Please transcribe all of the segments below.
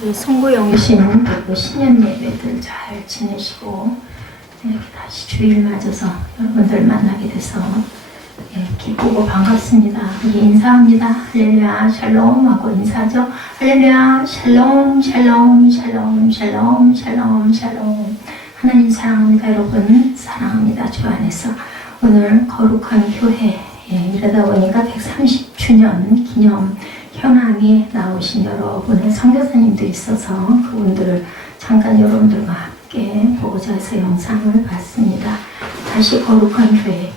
송구영신 그리고 신년 예배들 잘 지내시고 이렇게 다시 주일 맞아서 여러분들 만나게 돼서 기쁘고 반갑습니다. 우리 인사합니다. 할렐루야 샬롬 하고 인사하죠. 할렐루야 샬롬 샬롬 샬롬 샬롬 샬롬 샬롬. 하나님 사랑합니다. 여러분 사랑합니다. 주 안에서 오늘 거룩한 교회 이러다 보니까 130주년 기념 현황에 나오신 여러분의 선교사님도 있어서 그분들을 잠깐 여러분들과 함께 보고자 해서 영상을 봤습니다. 다시 거룩한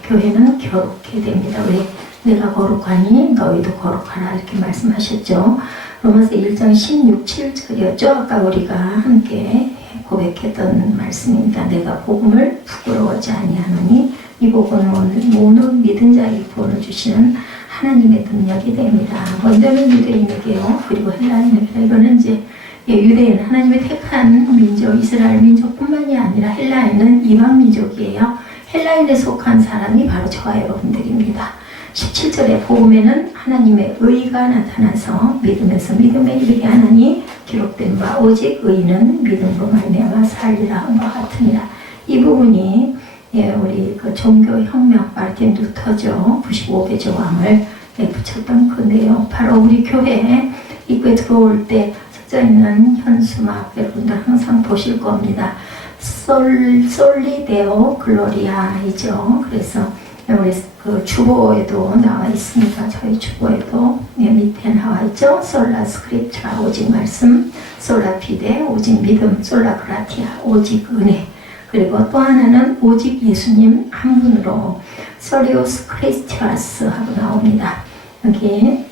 교회는 거룩해 됩니다. 왜? 내가 거룩하니 너희도 거룩하라 이렇게 말씀하셨죠. 로마서 1장 16, 7절이었죠. 아까 우리가 함께 고백했던 말씀입니다. 내가 복음을 부끄러워하지 아니하노니 이 복음은 모든 믿은 자에게 구원을 주시는 하나님의 능력이 됩니다. 먼저는 유대인에게요. 그리고 헬라인에게. 이거는 이제 유대인, 하나님의 택한 민족, 이스라엘 민족뿐만이 아니라 헬라인은 이방 민족이에요. 헬라인에 속한 사람이 바로 저와 여러분들입니다. 17절에 복음에는 하나님의 의가 나타나서 믿음에서 믿음에 이르게 하나니 기록된 바 오직 의인은 믿음으로 말미암아 살리라 한 것 같으니라. 이 부분이 우리 그 종교혁명 마르틴 루터죠. 95개 조항을 붙였던 그 내용. 바로 우리 교회 입구에 들어올 때 써져 있는 현수막 여러분들 항상 보실 겁니다. 솔리데오 글로리아이죠. 그래서 우리 그 주보에도 나와 있습니다. 저희 주보에도 밑에 나와 있죠. 솔라 스크립트라 오직 말씀, 솔라 피데 오직 믿음, 솔라 그라티아 오직 은혜. 그리고 또 하나는 오직 예수님 한 분으로 소리오스 크리스티아스 하고 나옵니다. 여기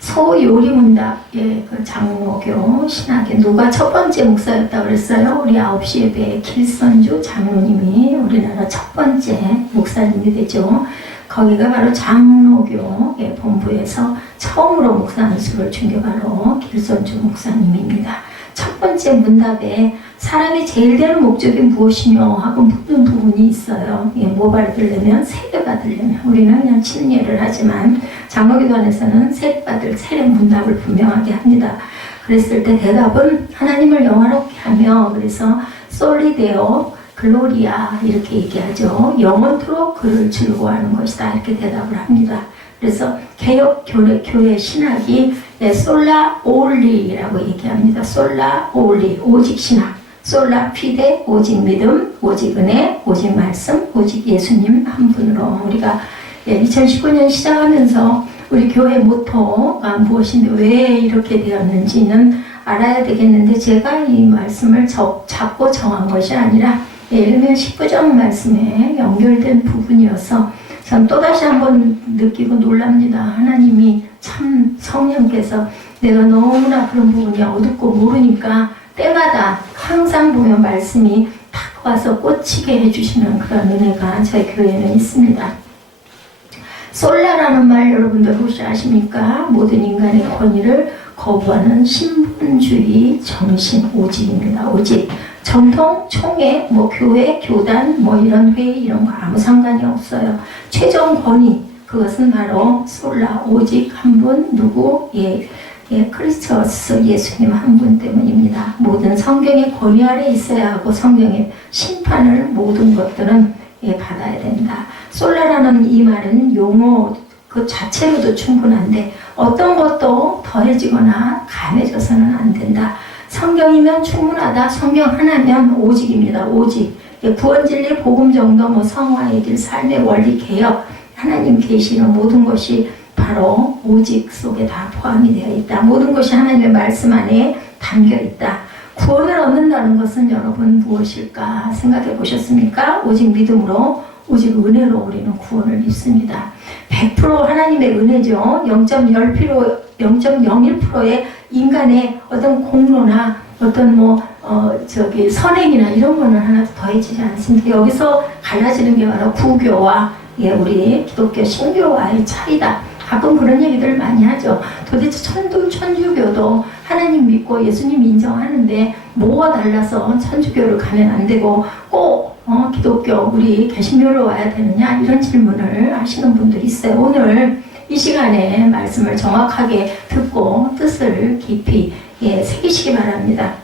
소요리문답의 그 장로교 신학의 누가 첫 번째 목사였다고 그랬어요? 우리 9시 예배 길선주 장로님이 우리나라 첫 번째 목사님이 되죠. 거기가 바로 장로교의 본부에서 처음으로 목사 안수를 준 게 바로 길선주 목사님입니다. 첫 번째 문답에 사람이 제일 되는 목적이 무엇이며 하고 묻는 부분이 있어요. 뭐 받으려면? 세례 받으려면. 우리는 그냥 치는 예를 하지만 장로기관에서는 세례 문답을 분명하게 합니다. 그랬을 때 대답은 하나님을 영화롭게 하며 그래서 솔리데오 글로리아 이렇게 얘기하죠. 영원토록 그를 즐거워하는 것이다 이렇게 대답을 합니다. 그래서 개혁 교회 신학이 솔라 올리라고 얘기합니다. 솔라 올리 오직 신학, 솔라 피데 오직 믿음, 오직 은혜, 오직 말씀, 오직 예수님 한 분으로. 우리가 2019년 시작하면서 우리 교회 모토가 무엇인데 왜 이렇게 되었는지는 알아야 되겠는데 제가 이 말씀을 잡고 정한 것이 아니라 예레미야 19장 말씀에 연결된 부분이어서 전 또다시 한번 느끼고 놀랍니다. 하나님이 참 성령께서 내가 너무나 그런 부분이 어둡고 모르니까 때마다 항상 보면 말씀이 탁 와서 꽂히게 해주시는 그런 은혜가 저희 교회에는 있습니다. 솔라라는 말 여러분들 혹시 아십니까? 모든 인간의 권위를 거부하는 신분주의 정신 오직입니다. 오직. 전통, 총회, 교회, 교단, 이런 회의 이런 거 아무 상관이 없어요. 최종 권위, 그것은 바로 솔라, 오직 한 분, 누구? 크리스토스 예수님 한 분 때문입니다. 모든 성경의 권위 아래 있어야 하고 성경의 심판을 모든 것들은 받아야 된다. 솔라라는 이 말은 용어 그 자체로도 충분한데 어떤 것도 더해지거나 감해져서는 안 된다. 성경이면 충분하다. 성경 하나면 오직입니다. 오직. 구원진리, 복음 정도, 성화의 길, 삶의 원리, 개혁, 하나님 계시는 모든 것이 바로 오직 속에 다 포함이 되어 있다. 모든 것이 하나님의 말씀 안에 담겨 있다. 구원을 얻는다는 것은 여러분 무엇일까 생각해 보셨습니까? 오직 믿음으로, 오직 은혜로 우리는 구원을 입습니다. 100% 하나님의 은혜죠. 0.01%의 인간의 어떤 공로나 어떤 선행이나 이런 거는 하나도 더해지지 않습니다. 여기서 갈라지는 게 바로 구교와 우리 기독교 신교와의 차이다. 가끔 그런 얘기들을 많이 하죠. 도대체 천주교도 하나님 믿고 예수님 인정하는데 뭐가 달라서 천주교를 가면 안 되고 꼭 기독교 우리 개신교로 와야 되느냐 이런 질문을 하시는 분들이 있어요. 오늘 이 시간에 말씀을 정확하게 듣고 뜻을 깊이 새기시기 바랍니다.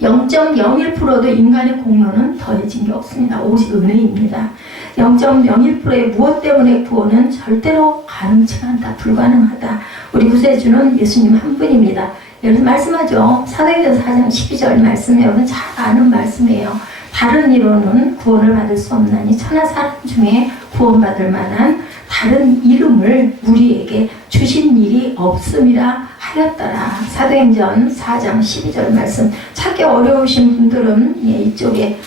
0.01%도 인간의 공로는 더해진 게 없습니다. 오직 은혜입니다. 0.01%의 무엇 때문에 구원은 절대로 가능치 않다. 불가능하다. 우리 구세주는 예수님 한 분입니다. 여기서 말씀하죠. 사도행전 4장 12절 말씀에 여러분 잘 아는 말씀이에요. 다른 이로는 구원을 받을 수 없나니 천하 사람 중에 구원받을 만한 다른 이름을 우리에게 주신 일이 없음이라 하였더라. 사도행전 4장 12절 말씀 찾기 어려우신 분들은 이쪽에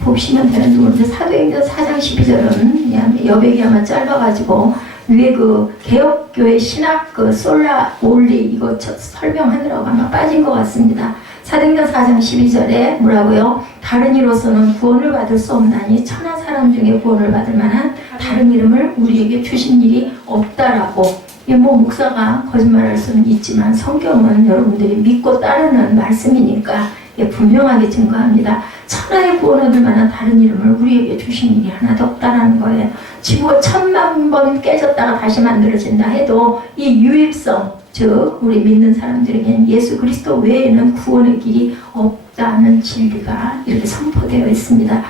보시면 되는 누군데 사도행전 4장 12절은 여백이 아마 짧아가지고 위에 그 개혁교회 신학 그 솔라 올리 이거 설명하느라고 아마 빠진 것 같습니다. 사도행전 4장 12절에 뭐라고요? 다른 이로서는 구원을 받을 수 없나니 천하 사람 중에 구원을 받을 만한 다른 이름을 우리에게 주신 일이 없다라고. 뭐 목사가 거짓말할 수는 있지만 성경은 여러분들이 믿고 따르는 말씀이니까 분명하게 증거합니다. 천하의 구원 얻을 만한 다른 이름을 우리에게 주신 일이 하나도 없다라는 거예요. 지구가 1000만 번 깨졌다가 다시 만들어진다 해도 이 유일성, 즉 우리 믿는 사람들에게는 예수 그리스도 외에는 구원의 길이 없다는 진리가 이렇게 선포되어 있습니다.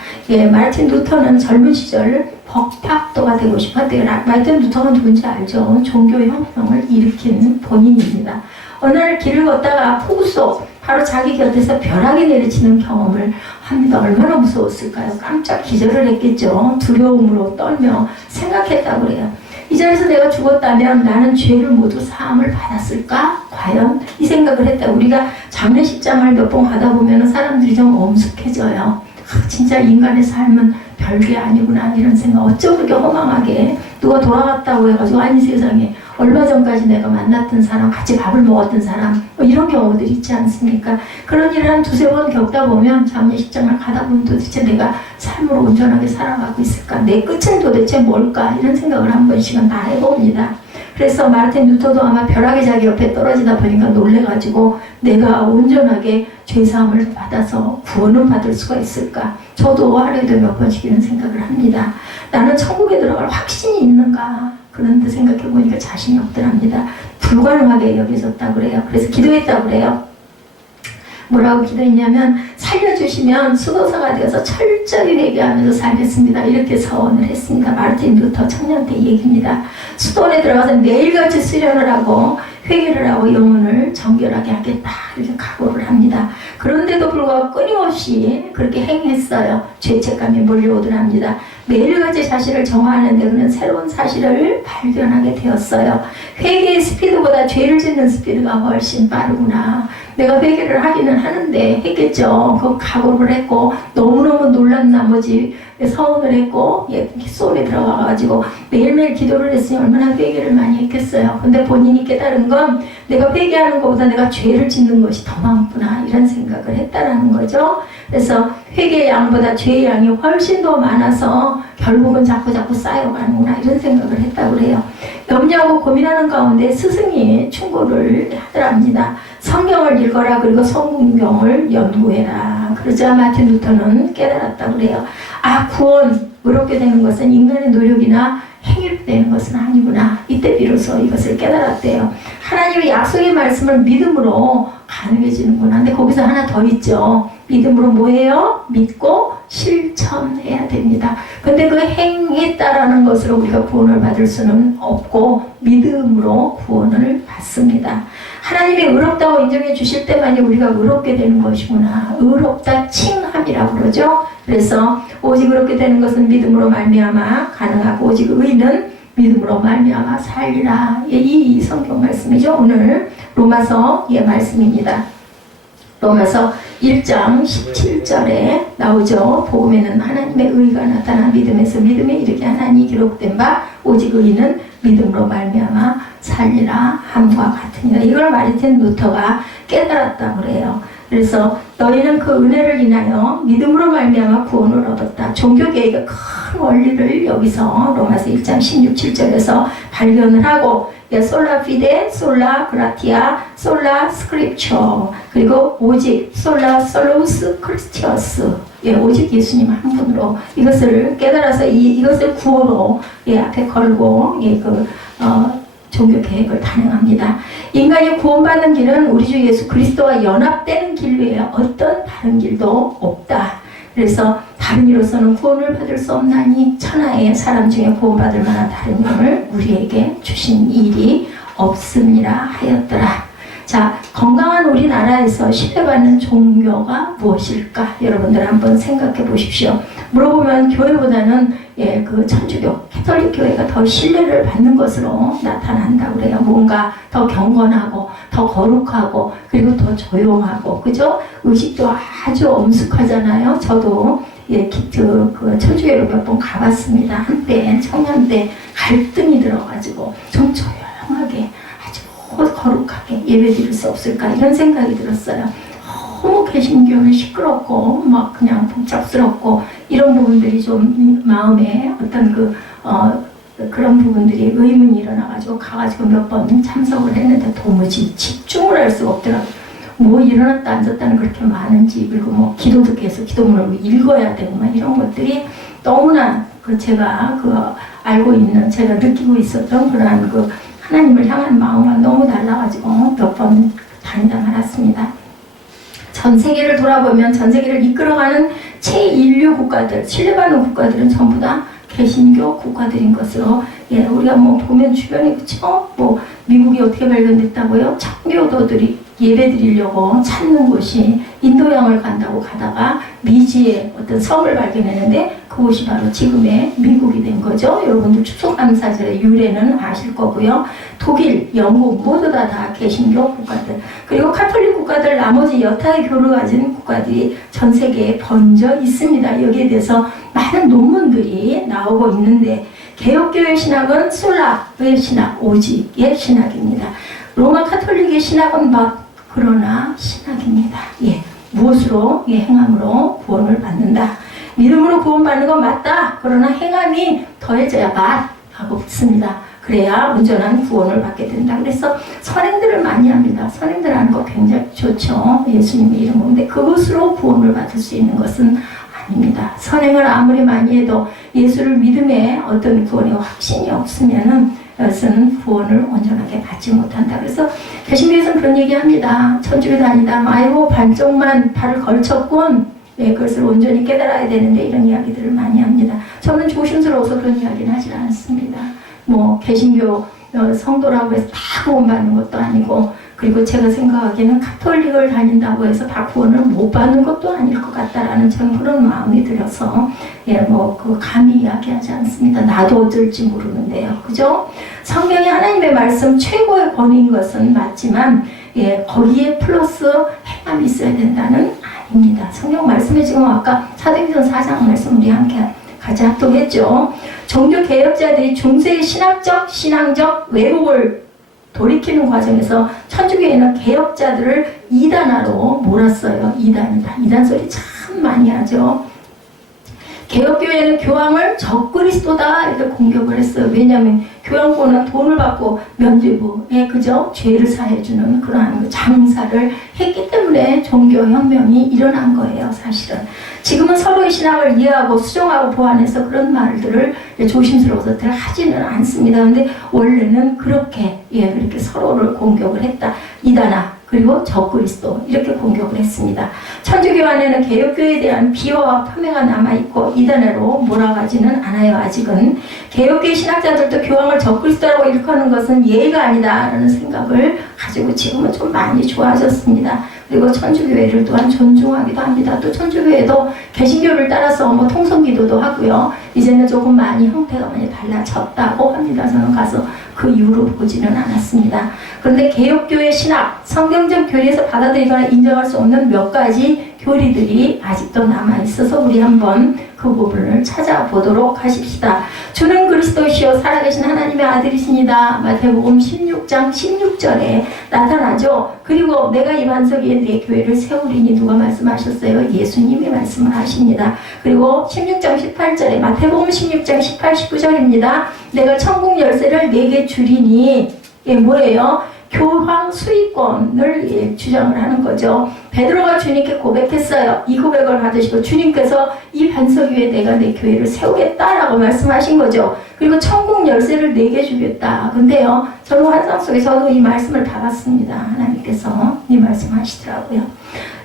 마르틴 루터는 젊은 시절 법학도가 되고 싶었대요. 마르틴 루터가 누군지 알죠? 종교혁명을 일으킨 본인입니다. 어느 날 길을 걷다가 폭우 속 바로 자기 곁에서 벼락이 내리치는 경험을 합니다. 얼마나 무서웠을까요? 깜짝 기절을 했겠죠. 두려움으로 떨며 생각했다고 그래요. 이 자리에서 내가 죽었다면 나는 죄를 모두 사함을 받았을까? 과연? 이 생각을 했다. 우리가 장례식장을 몇 번 가다 보면 사람들이 좀 엄숙해져요. 진짜 인간의 삶은 별게 아니구나 이런 생각. 어쩜 그렇게 허망하게 누가 돌아갔다고 해가지고 아니 세상에 얼마 전까지 내가 만났던 사람, 같이 밥을 먹었던 사람 이런 경우들 있지 않습니까? 그런 일을 한 두세 번 겪다 보면 장례식장을 가다 보면 도대체 내가 삶으로 온전하게 살아가고 있을까? 내 끝은 도대체 뭘까? 이런 생각을 한 번씩은 다 해봅니다. 그래서 마르틴 루터도 아마 벼락이 자기 옆에 떨어지다 보니까 놀래가지고 내가 온전하게 죄사함을 받아서 구원을 받을 수가 있을까? 저도 하루에도 몇 번씩 이런 생각을 합니다. 나는 천국에 들어갈 확신이 있는가? 그런데 생각해보니까 자신이 없더랍니다. 불가능하게 여겨졌다 그래요. 그래서 기도했다 그래요. 뭐라고 기도했냐면 살려주시면 수도사가 되어서 철저히 회개하면서 살겠습니다. 이렇게 서원을 했습니다. 마르틴 루터 청년 때 얘기입니다. 수도원에 들어가서 매일같이 수련을 하고 회개를 하고 영혼을 정결하게 하겠다 이렇게 각오를 합니다. 그런데도 불구하고 끊임없이 그렇게 행했어요. 죄책감이 몰려오더랍니다. 매일같이 자신을 정화하는데 그는 새로운 사실을 발견하게 되었어요. 회개의 스피드보다 죄를 짓는 스피드가 훨씬 빠르구나. 내가 회개를 하기는 하는데 했겠죠. 그 각오를 했고 너무너무 놀란 나머지 서원을 했고 소원에 들어가가지고 매일매일 기도를 했으니 얼마나 회개를 많이 했겠어요. 근데 본인이 깨달은 건 내가 회개하는 것보다 내가 죄를 짓는 것이 더 많구나 이런 생각을 했다라는 거죠. 그래서 회개의 양보다 죄의 양이 훨씬 더 많아서 결국은 자꾸 쌓여가는구나 이런 생각을 했다고 그래요. 염려하고 고민하는 가운데 스승이 충고를 하더랍니다. 성경을 읽어라 그리고 성경을 연구해라. 그러자 마틴 루터는 깨달았다고 그래요. 아, 구원 의롭게 되는 것은 인간의 노력이나 행위로 되는 것은 아니구나. 이때 비로소 이것을 깨달았대요. 하나님의 약속의 말씀을 믿음으로 가능해지는구나. 근데 거기서 하나 더 있죠. 믿음으로 뭐예요? 믿고 실천해야 됩니다. 근데 그 행했다라는 것으로 우리가 구원을 받을 수는 없고 믿음으로 구원을 받습니다. 하나님이 의롭다고 인정해 주실 때만이 우리가 의롭게 되는 것이구나. 의롭다 칭함이라고 그러죠. 그래서 오직 의롭게 되는 것은 믿음으로 말미암아 가능하고 오직 의는 믿음으로 말미암아 살리라. 이 성경 말씀이죠. 오늘 로마서 말씀입니다. 로마서 1장 17절에 나오죠. 복음에는 하나님의 의가 나타나 믿음에서 믿음에 이르게 하나니 기록된 바 오직 의는 믿음으로 말미암아 살리라 함과 같으니라. 이걸 마르틴 루터가 깨달았다고 그래요. 그래서 너희는 그 은혜를 인하여 믿음으로 말미암아 구원을 얻었다. 종교개혁의 큰 원리를 여기서 로마서 1장 16, 7절에서 발견을 하고 솔라 피데, 솔라 그라티아, 솔라 스크립처 그리고 오직 솔라 솔로우스 크리스티어스 오직 예수님 한 분으로 이것을 깨달아서 이것을 구호로 앞에 걸고 종교 계획을 단행합니다. 인간이 구원받는 길은 우리 주 예수 그리스도와 연합되는 길 외에 어떤 다른 길도 없다. 그래서 다른 이로서는 구원을 받을 수 없나니 천하의 사람 중에 구원받을 만한 다른 이름을 우리에게 주신 일이 없음이라 하였더라. 자, 건강한 우리나라에서 신뢰받는 종교가 무엇일까? 여러분들 한번 생각해 보십시오. 물어보면 교회보다는 그 천주교, 캐톨릭 교회가 더 신뢰를 받는 것으로 나타난다고 그래요. 뭔가 더 경건하고, 더 거룩하고, 그리고 더 조용하고, 그죠? 의식도 아주 엄숙하잖아요. 저도 그 천주교를 몇 번 가봤습니다. 한때, 청년 때 갈등이 들어가지고, 좀 조용하게, 거룩하게 예배드릴 수 없을까 이런 생각이 들었어요. 너무 개신교는 시끄럽고 막 그냥 복잡스럽고 이런 부분들이 좀 마음에 어떤 그런 부분들이 의문이 일어나가지고 가가지고 몇 번 참석을 했는데 도무지 집중을 할 수가 없더라고요. 뭐 일어났다 앉았다는 그렇게 많은지, 그리고 뭐 기도도 계속 기도문을 읽어야 되고 막 이런 것들이 너무나 제가 알고 있는, 제가 느끼고 있었던 그러한 하나님을 향한 마음과 너무 달라가지고 몇 번 다니다 말았습니다. 전 세계를 돌아보면 전 세계를 이끌어가는 제1류 국가들, 신뢰받는 국가들은 전부 다 개신교 국가들인 것으로 우리가 뭐 보면 주변에 그쵸? 뭐 미국이 어떻게 발견됐다고요? 청교도들이 예배드리려고 찾는 곳이 인도양을 간다고 가다가 미지의 어떤 섬을 발견했는데 그곳이 바로 지금의 미국이 된 거죠. 여러분들 추수감사절의 유래는 아실 거고요. 독일, 영국 모두 다 개신교 국가들, 그리고 카톨릭 국가들, 나머지 여타의 교를 가진 국가들이 전 세계에 번져 있습니다. 여기에 대해서 많은 논문들이 나오고 있는데 개혁교회 신학은 솔라의 신학, 오직의 신학입니다. 로마 카톨릭의 신학은 그러나 신학입니다. 무엇으로? 행함으로 구원을 받는다. 믿음으로 구원받는 건 맞다. 그러나 행함이 더해져야 하고 있습니다. 그래야 온전한 구원을 받게 된다. 그래서 선행들을 많이 합니다. 선행들 하는 거 굉장히 좋죠. 예수님의 이름으로. 근데 그것으로 구원을 받을 수 있는 것은 아닙니다. 선행을 아무리 많이 해도 예수를 믿음에 어떤 구원의 확신이 없으면은 그것은 구원을 온전하게 받지 못한다. 그래서 개신교에서는 그런 얘기합니다. 천주교 다니다 아이고 반쪽만 발을 걸쳤군. 그것을 온전히 깨달아야 되는데 이런 이야기들을 많이 합니다. 저는 조심스러워서 그런 이야기는 하지 않습니다. 뭐 개신교 성도라고 해서 다 구원받는 것도 아니고, 그리고 제가 생각하기에는 카톨릭을 다닌다고 해서 다 구원을 못 받는 것도 아닐 것 같다라는 저는 그런 마음이 들어서 감히 이야기하지 않습니다. 나도 어쩔지 모르는데요. 그죠? 성경이 하나님의 말씀 최고의 권위인 것은 맞지만 거기에 플러스 행함이 있어야 된다는 아닙니다. 성경 말씀에 지금 아까 사도행전 4장 말씀 우리 함께 같이 합독했죠. 종교 개혁자들이 중세의 신앙적 왜곡을 돌이키는 과정에서 천주교회는 개혁자들을 이단화로 몰았어요. 이단 소리 참 많이 하죠. 개혁교회는 교황을 적그리스도다 이렇게 공격을 했어요. 왜냐하면 교황권은 돈을 받고 면죄부에 그저 죄를 사해주는 그러한 장사를 했기 때문에 종교혁명이 일어난 거예요. 사실은 지금은 서로의 신앙을 이해하고 수정하고 보완해서 그런 말들을 조심스러워서 하지는 않습니다. 그런데 원래는 그렇게 서로를 공격을 했다. 이단화 그리고 적그리스도 이렇게 공격을 했습니다. 천주교 안에는 개혁교회에 대한 비호와 폄훼가 남아있고 이단화로 몰아가지는 않아요. 아직은 개혁교회 신학자들도 교황을 적그리스도라고 일컫는 것은 예의가 아니다라는 생각을 가지고 지금은 좀 많이 좋아졌습니다. 그리고 천주교회를 또한 존중하기도 합니다. 또 천주교회도 개신교를 따라서 통성기도도 하고요. 이제는 조금 많이 형태가 많이 달라졌다고 합니다. 저는 가서 그 이후로 보지는 않았습니다. 그런데 개혁교회 신학, 성경적 교리에서 받아들이거나 인정할 수 없는 몇 가지 교리들이 아직도 남아있어서 우리 한번 그 부분을 찾아보도록 하십시다. 주는 그리스도시요 살아계신 하나님의 아들이시니다. 마태복음 16장 16절에 나타나죠. 그리고 내가 이 반석 위에 내 교회를 세우리니 누가 말씀하셨어요? 예수님이 말씀을 하십니다. 그리고 16장 18절에 마태복음 16장 18, 19절입니다. 내가 천국 열쇠를 내게 주리니 뭐예요? 교황 수익권을 주장을 하는 거죠. 베드로가 주님께 고백했어요. 이 고백을 받으시고 주님께서 이 반석 위에 내가 내 교회를 세우겠다라고 말씀하신 거죠. 그리고 천국 열쇠를 내게 주겠다. 근데요, 저는 환상 속에 저도 이 말씀을 받았습니다. 하나님께서 이 말씀 하시더라고요.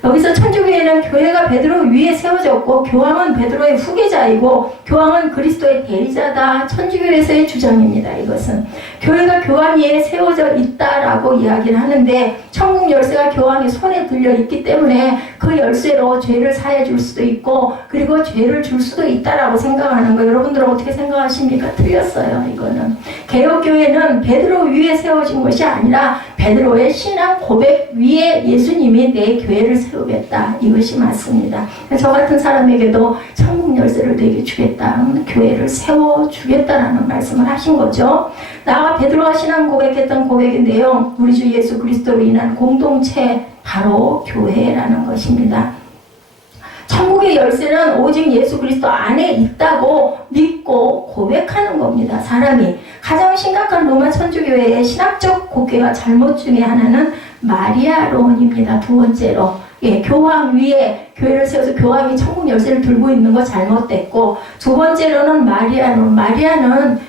여기서 천주교회는 교회가 베드로 위에 세워졌고 교황은 베드로의 후계자이고 교황은 그리스도의 대리자다. 천주교에서의 주장입니다. 이것은 교회가 교황 위에 세워져 있다라고 이야기를 하는데 천국 열쇠가 교황의 손에 들려 있기 때문에 그 열쇠로 죄를 사해 줄 수도 있고 그리고 죄를 줄 수도 있다라고 생각하는 거 여러분들은 어떻게 생각하십니까? 틀렸어요. 이거는 개혁교회는 베드로 위에 세워진 것이 아니라 베드로의 신앙 고백 위에 예수님이 내 교회를 세우겠다. 이것이 맞습니다. 저 같은 사람에게도 천국 열쇠를 내게 주겠다. 교회를 세워주겠다라는 말씀을 하신 거죠. 나와 베드로가 신앙 고백했던 고백의 내용, 우리 주 예수 그리스도로 인한 공동체, 바로 교회라는 것입니다. 천국의 열쇠는 오직 예수 그리스도 안에 있다고 믿고 고백하는 겁니다. 사람이 가장 심각한 로마 천주교회의 신학적 고개와 잘못 중에 하나는 마리아론입니다. 두 번째로 교황 위에 교회를 세워서 교황이 천국 열쇠를 들고 있는 거 잘못됐고 두 번째로는 마리아론. 마리아는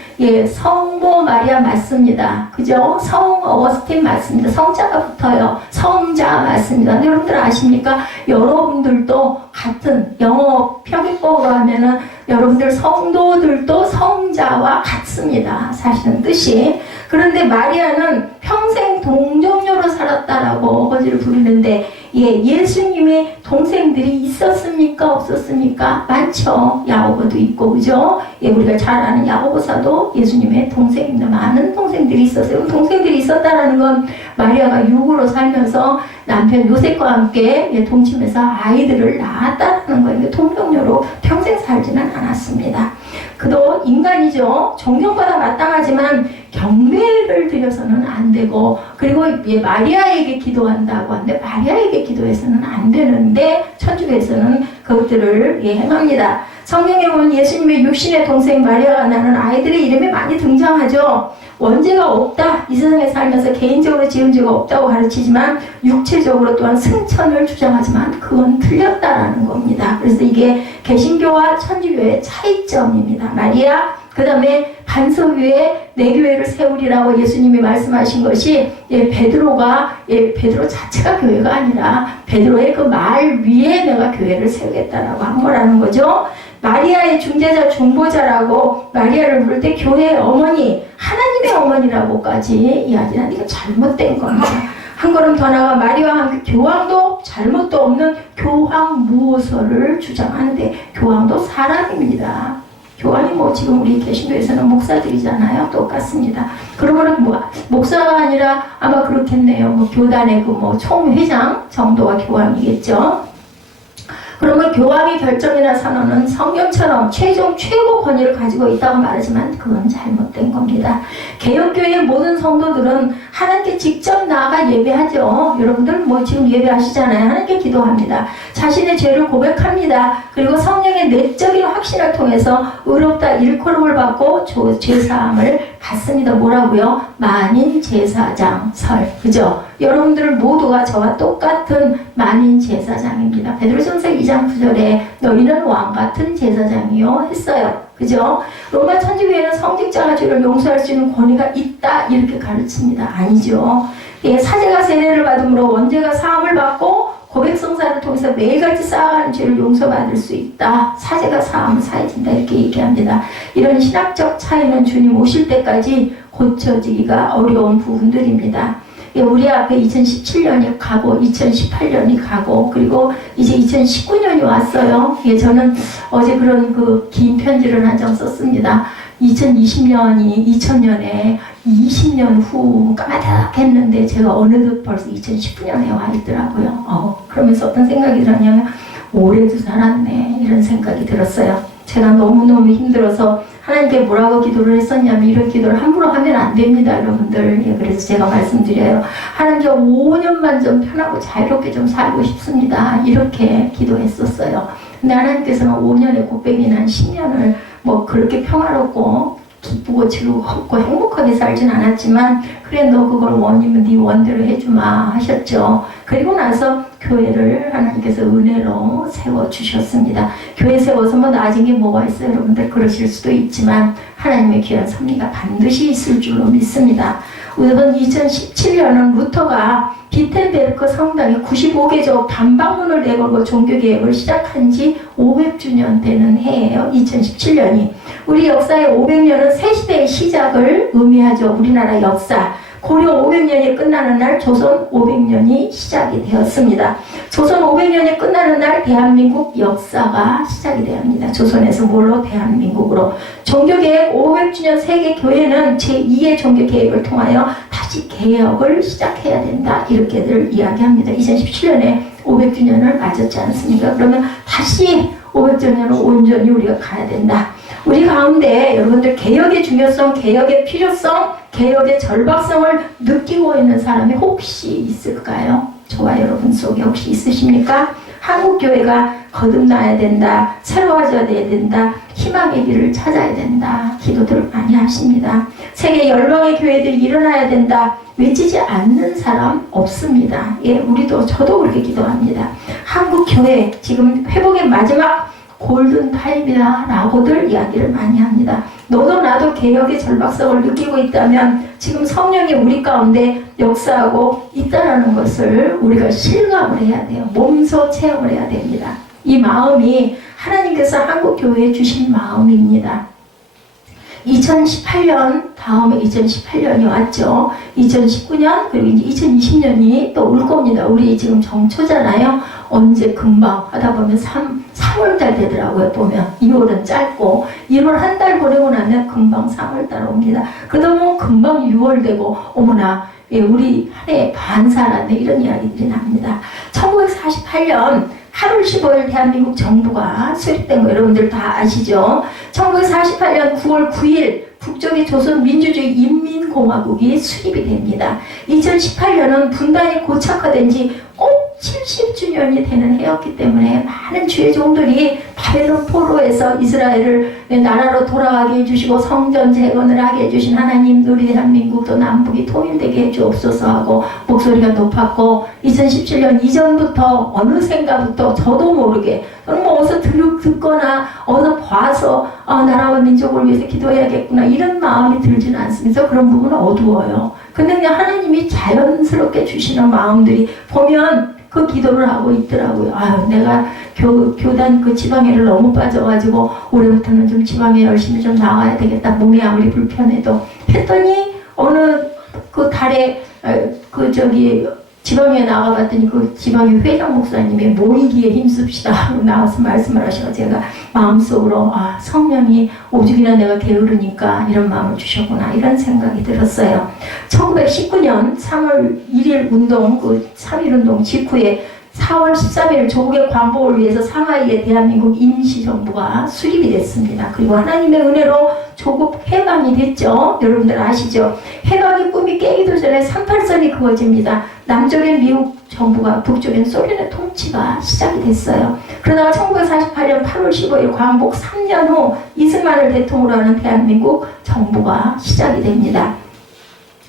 성모 마리아 맞습니다. 그죠? 성 어거스틴 맞습니다. 성자가 붙어요. 성자 맞습니다. 근데 여러분들 아십니까? 여러분들도 같은 영어 표기법으로 하면은 여러분들 성도들도 성자와 같습니다. 사실은 뜻이. 그런데 마리아는 평생 동정녀로 살았다라고 어거지를 부르는데 예수님의 동생들이 있었습니까? 없었습니까? 많죠. 야고보도 있고 그죠? 우리가 잘 아는 야고보사도 예수님의 동생입니다. 많은 동생들이 있었어요. 동생들이 있었다라는 건 마리아가 육으로 살면서 남편 요셉과 함께 동침해서 아이들을 낳았다는 거예요. 동정녀로 평생 살지는 않았습니다. 그도 인간이죠. 존경받아 마땅하지만 경배를 드려서는 안 되고 그리고 마리아에게 기도한다고 하는데 마리아에게 기도해서는 안 되는데 천주교에서는 그것들을 행합니다. 성경에 보면 예수님의 육신의 동생 마리아가 낳은 아이들의 이름이 많이 등장하죠. 원죄가 없다. 이 세상에 살면서 개인적으로 지은 죄가 없다고 가르치지만 육체적으로 또한 승천을 주장하지만 그건 틀렸다라는 겁니다. 그래서 이게 개신교와 천주교의 차이점입니다. 마리아 그 다음에 반석 위에 내 교회를 세우리라고 예수님이 말씀하신 것이 베드로 자체가 교회가 아니라 베드로의 그 말 위에 내가 교회를 세우겠다라고 한 거라는 거죠. 마리아의 중재자 중보자라고 마리아를 부를 때 교회의 어머니 하나님의 어머니라고까지 이야기하는 이거 잘못된 겁니다. 한 걸음 더 나아가 마리아와 함께 교황도 잘못도 없는 교황무호서를 주장하는데 교황도 사람입니다. 교황이 지금 우리 개신교에서는 목사들이잖아요. 똑같습니다. 그러면 목사가 아니라 아마 그렇겠네요. 교단의 총회장 정도가 교황이겠죠. 그러면 교황의 결정이나 선언은 성경처럼 최종 최고 권위를 가지고 있다고 말하지만 그건 잘못된 겁니다. 개혁교회의 모든 성도들은 하나님께 직접 나아가 예배하죠. 여러분들 지금 예배하시잖아요. 하나님께 기도합니다. 자신의 죄를 고백합니다. 그리고 성령의 내적인 확신을 통해서 의롭다 일컬음을 받고 죄사함을 받습니다. 뭐라고요? 만인 제사장 설. 그죠? 여러분들 모두가 저와 똑같은 만인 제사장입니다. 베드로전서 2장 9절에 너희는 왕같은 제사장이요 했어요. 그죠? 로마 천주교회는 성직자가 죄를 용서할 수 있는 권위가 있다 이렇게 가르칩니다. 아니죠. 사제가 세례를 받음으로 원죄가 사함을 받고 고백성사를 통해서 매일같이 쌓아가는 죄를 용서받을 수 있다. 사제가 사함을 사해진다 이렇게 얘기합니다. 이런 신학적 차이는 주님 오실 때까지 고쳐지기가 어려운 부분들입니다. 우리 앞에 2017년이 가고 2018년이 가고 그리고 이제 2019년이 왔어요. 저는 어제 그런 긴 편지를 한 장 썼습니다. 2020년이 2000년에 20년 후 까마득했는데 제가 어느덧 벌써 2019년에 와 있더라고요. 그러면서 어떤 생각이 들었냐면 올해도 살았네 이런 생각이 들었어요. 제가 너무너무 힘들어서 하나님께 뭐라고 기도를 했었냐면 이런 기도를 함부로 하면 안 됩니다 여러분들. 그래서 제가 말씀드려요. 하나님 5년만 좀 편하고 자유롭게 좀 살고 싶습니다 이렇게 기도했었어요. 근데 하나님께서는 5년의 곱빼기 난 10년을 그렇게 평화롭고 기쁘고 즐겁고 행복하게 살진 않았지만 그래 너 그걸 원이면 네 원대로 해주마 하셨죠. 그리고 나서 교회를 하나님께서 은혜로 세워주셨습니다. 교회 세워서 나아진 게 뭐가 있어요? 여러분들 그러실 수도 있지만 하나님의 귀한 섭리가 반드시 있을 줄로 믿습니다. 우선 2017년은 루터가 비텐베르크 성당에 95개조 반박문을 내걸고 종교개혁을 시작한 지 500주년 되는 해예요. 2017년이. 우리 역사의 500년은 새시대의 시작을 의미하죠. 우리나라 역사. 고려 500년이 끝나는 날 조선 500년이 시작이 되었습니다. 조선 500년이 끝나는 날 대한민국 역사가 시작이 됩니다. 조선에서 뭘로? 대한민국으로. 종교개혁 500주년 세계교회는 제2의 종교개혁을 통하여 다시 개혁을 시작해야 된다. 이렇게들 이야기합니다. 2017년에 500주년을 맞았지 않습니까? 그러면 다시 500주년을 온전히 우리가 가야 된다. 우리 가운데 여러분들 개혁의 중요성, 개혁의 필요성, 개혁의 절박성을 느끼고 있는 사람이 혹시 있을까요? 저와 여러분 속에 혹시 있으십니까? 한국교회가 거듭나야 된다, 새로워져야 된다, 희망의 길을 찾아야 된다, 기도들 많이 하십니다. 세계 열방의 교회들이 일어나야 된다, 외치지 않는 사람 없습니다. 예, 저도 그렇게 기도합니다. 한국교회 지금 회복의 마지막 골든타임이다 라고들 이야기를 많이 합니다. 너도 나도 개혁의 절박성을 느끼고 있다면 지금 성령이 우리 가운데 역사하고 있다는 것을 우리가 실감을 해야 돼요. 몸소 체험을 해야 됩니다. 이 마음이 하나님께서 한국교회에 주신 마음입니다. 2018년 다음에 2018년이 왔죠. 2019년 그리고 이제 2020년이 또 올 겁니다. 우리 지금 정초잖아요. 언제 금방 하다 보면 3월달 되더라고요. 보면 2월은 짧고 1월 한 달 보내고 나면 금방 3월달 옵니다. 그러다 보면 금방 6월 되고 어머나 예, 우리 한 해 반 살았네 이런 이야기들이 납니다. 1948년 8월 15일 대한민국 정부가 수립된 거 여러분들 다 아시죠? 1948년 9월 9일 북쪽의 조선민주주의 인민공화국이 수립이 됩니다. 2018년은 분단이 고착화된 지 꼭 70주년이 되는 해였기 때문에 많은 주의 종들이 바벨론 포로에서 이스라엘을 나라로 돌아가게 해주시고 성전 재건을 하게 해주신 하나님, 우리 대한민국도 남북이 통일되게 해주옵소서 하고 목소리가 높았고 2017년 이전부터 어느샌가부터 저도 모르게 저는 뭐 어디서 듣거나 어디서 봐서 나라와 민족을 위해서 기도해야겠구나 이런 마음이 들지는 않습니다. 그런 부분은 어두워요. 근데 그냥 하나님이 자연스럽게 주시는 마음들이 보면 그 기도를 하고 있더라고요. 아유, 내가 교단 그 지방에를 너무 빠져가지고 올해부터는 좀 지방에 열심히 좀 나가야 되겠다. 몸이 아무리 불편해도 했더니 어느 그 달에 지방에 나가봤더니 그 지방의 회장 목사님이 모이기에 힘씁시다 하고 나와서 말씀을 하셔서 제가 마음속으로 성령이 오죽이나 내가 게으르니까 이런 마음을 주셨구나 이런 생각이 들었어요. 1919년 3월 1일 운동, 그 3.1운동 직후에 4월 13일 조국의 광복을 위해서 상하이의 대한민국 임시정부가 수립이 됐습니다. 그리고 하나님의 은혜로 조국 해방이 됐죠. 여러분들 아시죠? 해방의 꿈이 깨기도 전에 38선이 그어집니다. 남쪽엔 미국 정부가 북쪽엔 소련의 통치가 시작이 됐어요. 그러다가 1948년 8월 15일 광복 3년 후 이승만을 대통령으로 하는 대한민국 정부가 시작이 됩니다.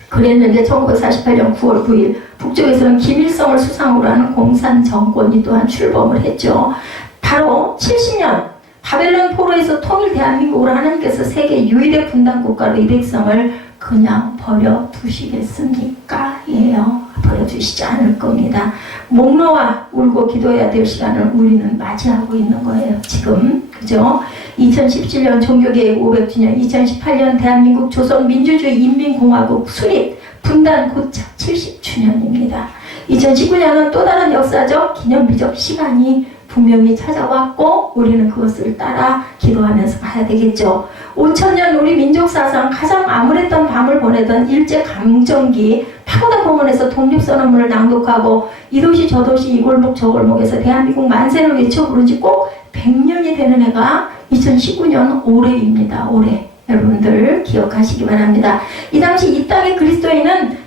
그랬는데 1948년 9월 9일 북쪽에서는 김일성을 수상으로 하는 공산 정권이 또한 출범을 했죠. 바로 70년 바벨론 포로에서 통일 대한민국으로 하나님께서 세계 유일의 분단 국가로 이 백성을 그냥 버려두시겠습니까? 예요. 버려두시지 않을 겁니다. 목 놓아 울고 기도해야 될 시간을 우리는 맞이하고 있는 거예요. 지금. 그죠? 2017년 종교개혁 500주년, 2018년 대한민국 조선민주주의 인민공화국 수립, 분단 고착 70주년입니다. 2019년은 또 다른 역사적 기념비적 시간이 분명히 찾아왔고 우리는 그것을 따라 기도하면서 가야 되겠죠. 5000년 우리 민족사상 가장 암울했던 밤을 보내던 일제강점기 파고다 공원에서 독립선언문을 낭독하고 이 도시 저 도시 이 골목 저 골목에서 대한민국 만세를 외쳐 부른 지 꼭 100년이 되는 해가 2019년 올해입니다. 올해. 여러분들 기억하시기 바랍니다. 이 당시 이 땅의 그리스도인은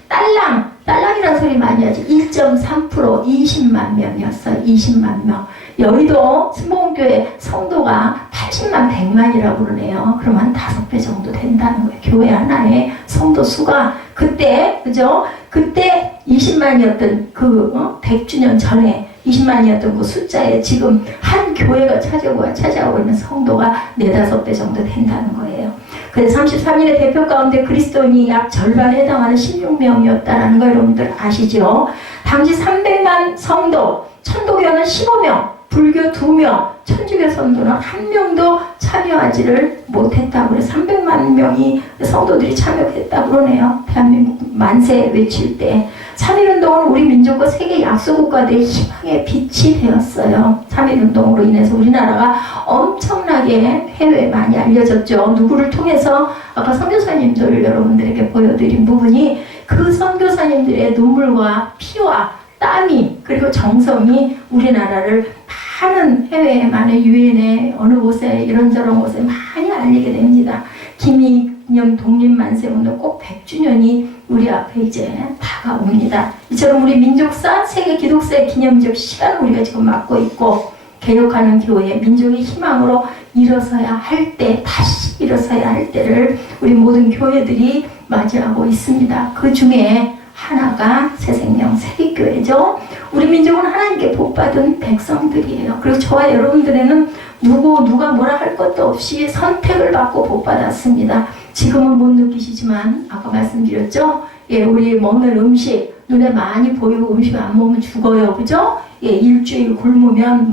딸랑이라는 소리 많이 하지. 1.3% 20만 명이었어요. 20만 명. 여의도 신봉교회 성도가 80만 100만이라고 그러네요. 그럼 한 5배 정도 된다는 거예요. 교회 하나의 성도 수가 그때 그죠? 그때 20만이었던 100주년 전에 20만이었던 그 숫자에 지금 한 교회가 차지하고 있는 성도가 4-5배 정도 된다는 거예요. 그래서 33인의 대표 가운데 그리스도인이 약 절반에 해당하는 16명이었다라는 거 여러분들 아시죠? 당시 300만 성도, 천도교는 15명, 불교 2명, 천주교 성도는 1명도 참여하지를 못했다고 그래서 300만 명이 성도들이 참여했다고 그러네요. 대한민국 만세 외칠 때. 3.1운동은 우리 민족과 세계 약소국가들의 희망의 빛이 되었어요. 3.1운동으로 인해서 우리나라가 엄청나게 해외에 많이 알려졌죠. 누구를 통해서 아까 선교사님들 여러분들에게 보여드린 부분이 그 선교사님들의 눈물과 피와 땀이 그리고 정성이 우리나라를 많은 해외에 많은 유엔에 어느 곳에 이런저런 곳에 많이 알리게 됩니다. 김이념 독립만세운동 꼭 100주년이 우리 앞에 이제 다가옵니다. 이처럼 우리 민족사 세계 기독사의 기념적 시간을 우리가 지금 맞고 있고 개혁하는 교회 민족의 희망으로 일어서야 할 때 다시 일어서야 할 때를 우리 모든 교회들이 맞이하고 있습니다. 그 중에 하나가 새생명 세립교회죠. 우리 민족은 하나님께 복받은 백성들이에요. 그리고 저와 여러분들에는 누가 뭐라 할 것도 없이 선택을 받고 복받았습니다. 지금은 못 느끼시지만 아까 말씀드렸죠? 예, 우리 먹는 음식 눈에 많이 보이고 음식 안 먹으면 죽어요. 그죠? 예, 일주일 굶으면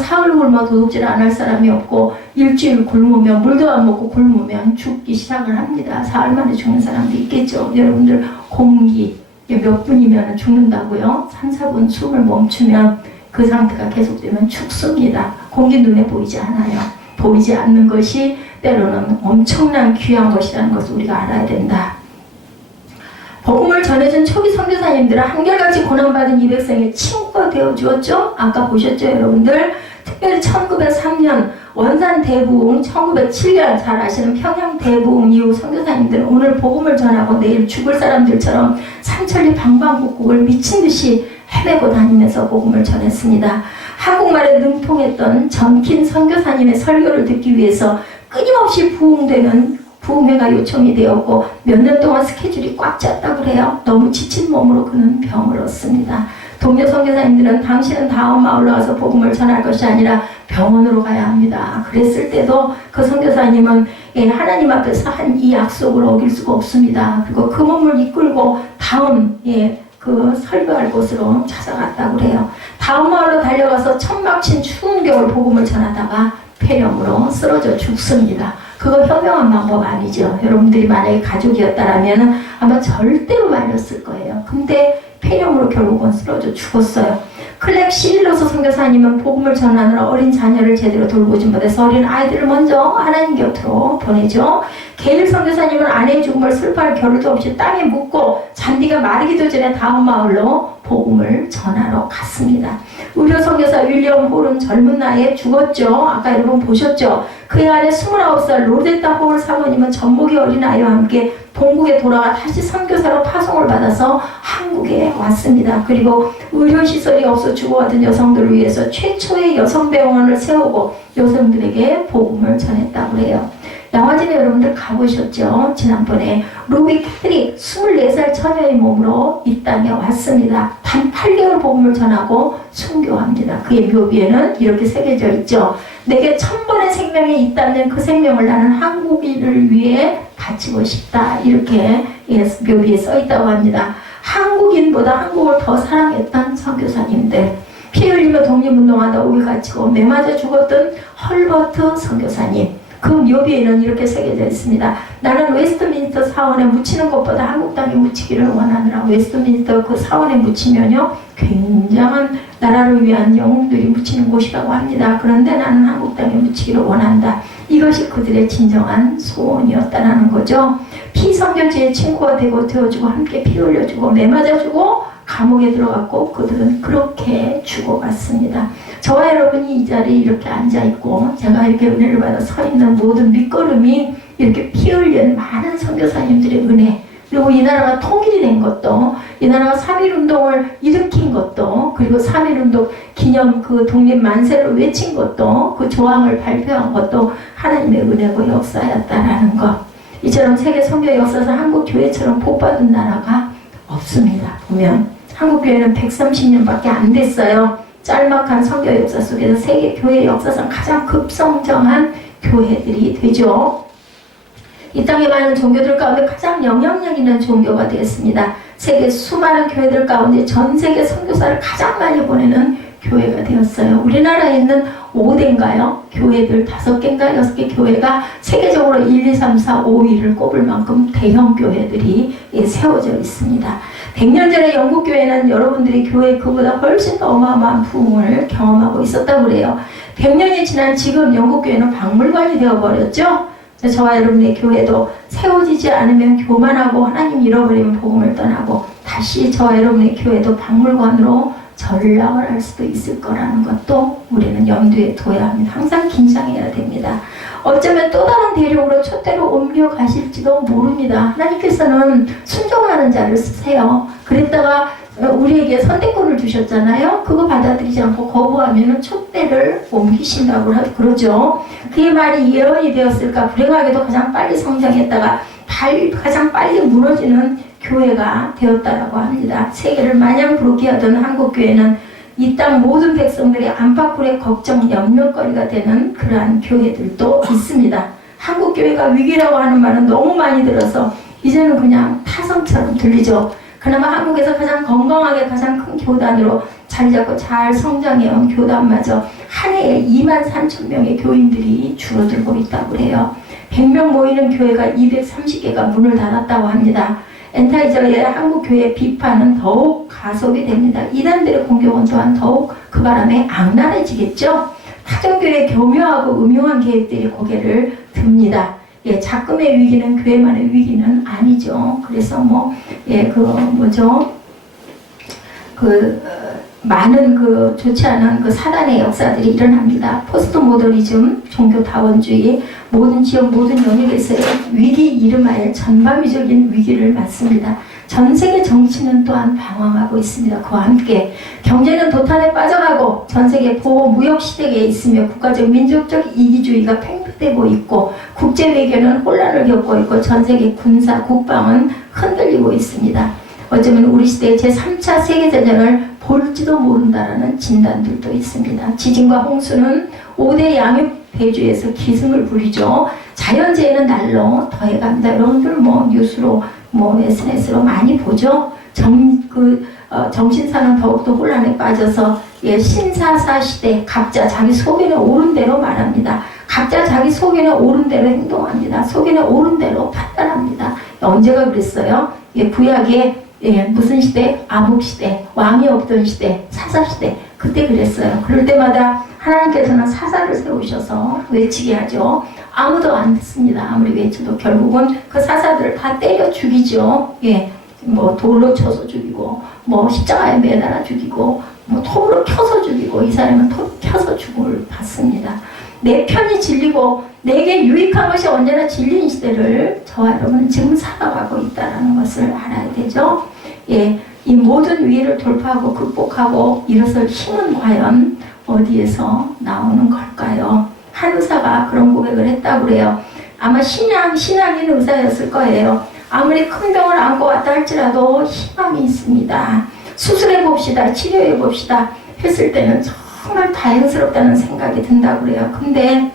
사흘 굶어 도둑질 안 할 사람이 없고 일주일 굶으면 물도 안 먹고 굶으면 죽기 시작을 합니다. 사흘 만에 죽는 사람도 있겠죠. 여러분들 공기 몇 분이면 죽는다고요? 3, 4분 숨을 멈추면 그 상태가 계속되면 죽습니다. 공기 눈에 보이지 않아요. 보이지 않는 것이 때로는 엄청난 귀한 것이라는 것을 우리가 알아야 된다. 복음을 전해준 초기 선교사님들은 한결같이 고난받은 이 백성의 친구가 되어주었죠. 아까 보셨죠 여러분들? 특별히 1903년 원산 대부흥, 1907년 잘 아시는 평양 대부흥 이후 선교사님들은 오늘 복음을 전하고 내일 죽을 사람들처럼 삼천리 방방곡곡을 미친듯이 헤매고 다니면서 복음을 전했습니다. 한국말에 능통했던 전킨 선교사님의 설교를 듣기 위해서 끊임없이 부흥회가 요청이 되었고 몇 년 동안 스케줄이 꽉 찼다고 그래요. 너무 지친 몸으로 그는 병을 얻습니다. 동료 선교사님들은 당신은 다음 마을로 와서 복음을 전할 것이 아니라 병원으로 가야 합니다. 그랬을 때도 그 선교사님은 하나님 앞에서 한 이 약속을 어길 수가 없습니다. 그리고 그 몸을 이끌고 다음 그 설교할 곳으로 찾아갔다고 그래요. 다음 마을로 달려가서 천막친 추운 겨울 복음을 전하다가 폐렴으로 쓰러져 죽습니다. 그거 현명한 방법 아니죠. 여러분들이 만약에 가족이었다라면 아마 절대로 말렸을 거예요. 근데 폐렴으로 결국은 쓰러져 죽었어요. 클렉 시릴로스 선교사님은 복음을 전하느라 어린 자녀를 제대로 돌보지 못해서 어린 아이들을 먼저 하나님 곁으로 보내죠. 게일 선교사님은 아내의 죽음을 슬퍼할 겨를도 없이 땅에 묻고 잔디가 마르기도 전에 다음 마을로 복음을 전하러 갔습니다. 의료 선교사 윌리엄 홀은 젊은 나이에 죽었죠. 아까 여러분 보셨죠. 그의 아내 29살 로데타 홀 사모님은 전복이 어린 아이와 함께 본국에 돌아가 다시 선교사로 파송을 받아서 한국에 왔습니다. 그리고 의료시설이 없어 죽어가던 여성들을 위해서 최초의 여성병원을 세우고 여성들에게 복음을 전했다고 해요. 양화진에 여러분들 가보셨죠? 지난번에 루비 캐트릭 24살 처녀의 몸으로 이 땅에 왔습니다. 단 8개월 복음을 전하고 순교합니다. 그의 묘비에는 이렇게 새겨져 있죠. 내게 1000번의 생명이 있다면 그 생명을 나는 한국인을 위해 바치고 싶다. 이렇게 묘비에 써 있다고 합니다. 한국인보다 한국을 더 사랑했던 선교사님들, 피 흘리며 독립운동하다 우리 갇히고 매 맞아 죽었던 헐버트 선교사님, 그 묘비에는 이렇게 새겨져 있습니다. 나는 웨스트민스터 사원에 묻히는 것보다 한국 땅에 묻히기를 원하느라. 웨스트민스터 그 사원에 묻히면요 굉장한 나라를 위한 영웅들이 묻히는 곳이라고 합니다. 그런데 나는 한국 땅에 묻히기를 원한다. 이것이 그들의 진정한 소원이었다는 거죠. 피선교지의 친구가 되어주고 함께 피 흘려주고 매 맞아주고 감옥에 들어갔고 그들은 그렇게 죽어갔습니다. 저와 여러분이 이 자리에 이렇게 앉아있고 제가 이렇게 은혜를 받아 서 있는 모든 밑거름이 이렇게 피 흘린 많은 선교사님들의 은혜, 그리고 이 나라가 통일이 된 것도, 이 나라가 3.1운동을 일으킨 것도, 그리고 3.1운동 기념 그 독립 만세를 외친 것도, 그 조항을 발표한 것도 하나님의 은혜고 역사였다라는 것. 이처럼 세계 선교 역사에서 한국 교회처럼 복받은 나라가 없습니다. 보면 한국 교회는 130년밖에 안 됐어요. 짤막한 선교 역사 속에서 세계 교회 역사상 가장 급성장한 교회들이 되죠. 이 땅에 많은 종교들 가운데 가장 영향력 있는 종교가 되었습니다. 세계 수많은 교회들 가운데 전 세계 선교사를 가장 많이 보내는 교회가 되었어요. 우리나라에 있는 5대인가요? 교회들 5개인가 6개 교회가 세계적으로 1, 2, 3, 4, 5위를 꼽을 만큼 대형 교회들이 세워져 있습니다. 100년 전에 영국 교회는 여러분들이 교회 그보다 훨씬 더 어마어마한 부흥을 경험하고 있었다고 그래요. 100년이 지난 지금 영국 교회는 박물관이 되어버렸죠. 저와 여러분의 교회도 세워지지 않으면 교만하고 하나님 잃어버리면 복음을 떠나고 다시 저와 여러분의 교회도 박물관으로 전락을 할 수도 있을 거라는 것도 우리는 염두에 둬야 합니다. 항상 긴장해야 됩니다. 어쩌면 또 다른 대륙으로 촛대로 옮겨가실지도 모릅니다. 하나님께서는 순종하는 자를 쓰세요. 그랬다가 우리에게 선택권을 주셨잖아요. 그거 받아들이지 않고 거부하면 촛대를 옮기신다고 그러죠. 그의 말이 예언이 되었을까? 불행하게도 가장 빨리 성장했다가 가장 빨리 무너지는 교회가 되었다라고 합니다. 세계를 마냥 부르게 하던 한국교회는 이 땅 모든 백성들의 안팎으로의 걱정, 염려거리가 되는 그러한 교회들도 있습니다. 한국교회가 위기라고 하는 말은 너무 많이 들어서 이제는 그냥 타성처럼 들리죠. 그나마 한국에서 가장 건강하게 가장 큰 교단으로 자리 잡고 잘 성장해온 교단마저 한 해에 23,000명의 교인들이 줄어들고 있다고 해요. 100명 모이는 교회가 230개가 문을 닫았다고 합니다. 엔타이저의 한국교회 비판은 더욱 가속이 됩니다. 이단들의 공격은 또한 더욱 그 바람에 악랄해지겠죠. 타종교회의 교묘하고 음흉한 계획들이 고개를 듭니다. 작금의 위기는 교회만의 위기는 아니죠. 그래서 많은 좋지 않은 사단의 역사들이 일어납니다. 포스트 모더니즘, 종교 다원주의, 모든 지역, 모든 영역에서의 위기 이름하여 전방위적인 위기를 맞습니다. 전 세계 정치는 또한 방황하고 있습니다. 그와 함께 경제는 도탄에 빠져가고 전 세계 보호 무역 시대에 있으며 국가적 민족적 이기주의가 팽배되고 있고 국제 외교는 혼란을 겪고 있고 전 세계 군사 국방은 흔들리고 있습니다. 어쩌면 우리 시대의 제3차 세계대전을 볼지도 모른다라는 진단들도 있습니다. 지진과 홍수는 5대 양육 대주에서 기승을 부리죠. 자연재해는 날로 더해갑니다. 여러분들 뉴스로 SNS로 많이 보죠. 정신사는 더욱더 혼란에 빠져서 신사사 시대 각자 자기 속에는 옳은 대로 말합니다. 각자 자기 속에는 옳은 대로 행동합니다. 속에는 옳은 대로 판단합니다. 언제가 그랬어요? 구약에 무슨 시대? 암흑시대, 왕이 없던 시대, 사사시대, 그때 그랬어요. 그럴 때마다 하나님께서는 사사를 세우셔서 외치게 하죠. 아무도 안 듣습니다. 아무리 외쳐도 결국은 그 사사들을 다 때려 죽이죠. 돌로 쳐서 죽이고, 십자가에 매달아 죽이고, 톱으로 켜서 죽이고, 이 사람은 톱 켜서 죽음을 받습니다. 내 편이 진리고 내게 유익한 것이 언제나 진리인 시대를 저와 여러분은 지금 살아가고 있다는 것을 알아야 되죠. 이 모든 위기를 돌파하고 극복하고 일어설 힘은 과연 어디에서 나오는 걸까요? 한 의사가 그런 고백을 했다고 그래요. 아마 신앙인 의사였을 거예요. 아무리 큰 병을 안고 왔다 할지라도 희망이 있습니다. 수술해 봅시다, 치료해 봅시다 했을 때는 정말 다행스럽다는 생각이 든다고 그래요. 근데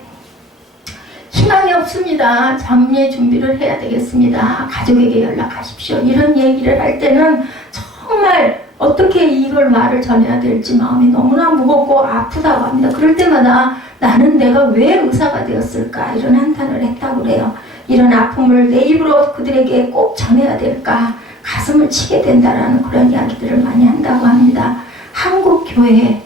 희망이 없습니다. 장례 준비를 해야 되겠습니다. 가족에게 연락하십시오. 이런 얘기를 할 때는 정말 어떻게 이걸 말을 전해야 될지 마음이 너무나 무겁고 아프다고 합니다. 그럴 때마다 나는 내가 왜 의사가 되었을까 이런 한탄을 했다고 그래요. 이런 아픔을 내 입으로 그들에게 꼭 전해야 될까 가슴을 치게 된다라는 그런 이야기들을 많이 한다고 합니다. 한국 교회에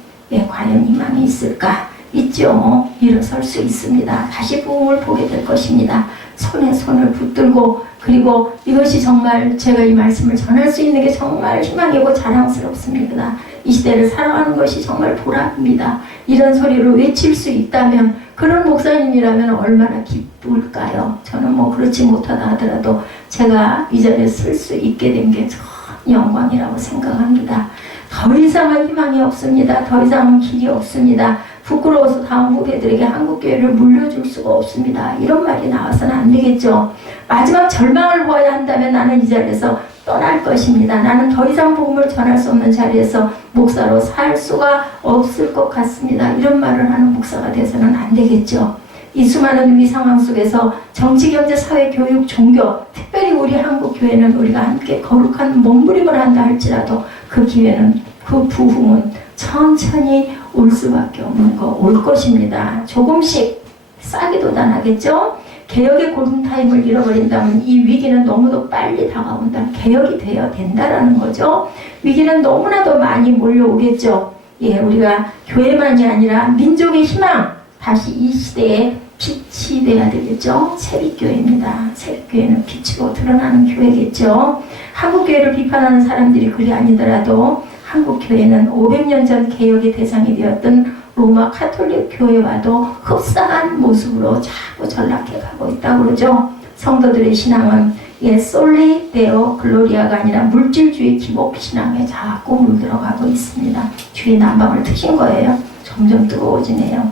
과연 희망이 있을까? 있죠. 일어설 수 있습니다. 다시 부흥을 보게 될 것입니다. 손에 손을 붙들고 그리고 이것이 정말 제가 이 말씀을 전할 수 있는 게 정말 희망이고 자랑스럽습니다. 이 시대를 살아가는 것이 정말 보람입니다. 이런 소리를 외칠 수 있다면 그런 목사님이라면 얼마나 기쁠까요? 저는 그렇지 못하다 하더라도 제가 이 자리에 쓸 수 있게 된 게 참 영광이라고 생각합니다. 더 이상은 희망이 없습니다. 더 이상은 길이 없습니다. 부끄러워서 다음 후배들에게 한국교회를 물려줄 수가 없습니다. 이런 말이 나와서는 안 되겠죠. 마지막 절망을 보아야 한다면 나는 이 자리에서 떠날 것입니다. 나는 더 이상 복음을 전할 수 없는 자리에서 목사로 살 수가 없을 것 같습니다. 이런 말을 하는 목사가 돼서는 안 되겠죠. 이 수많은 위기 상황 속에서 정치, 경제, 사회, 교육, 종교, 특별히 우리 한국 교회는 우리가 함께 거룩한 몸부림을 한다 할지라도 그 기회는, 그 부흥은 천천히 올 수밖에 없는 거, 올 것입니다. 조금씩 싹이 돋아나겠죠? 개혁의 골든타임을 잃어버린다면 이 위기는 너무도 빨리 다가온다. 개혁이 되어야 된다라는 거죠. 위기는 너무나도 많이 몰려오겠죠. 예, 우리가 교회만이 아니라 민족의 희망, 다시 이 시대에 빛이 돼야 되겠죠. 새빛교회입니다. 새빛교회는 빛으로 드러나는 교회겠죠. 한국교회를 비판하는 사람들이 그리 아니더라도 한국교회는 500년 전 개혁의 대상이 되었던 로마 카톨릭 교회와도 흡사한 모습으로 자꾸 전락해 가고 있다고 그러죠. 성도들의 신앙은 솔리 데오 글로리아가 아니라 물질주의 기복 신앙에 자꾸 물들어가고 있습니다. 뒤에 난방을 트신 거예요. 점점 뜨거워지네요.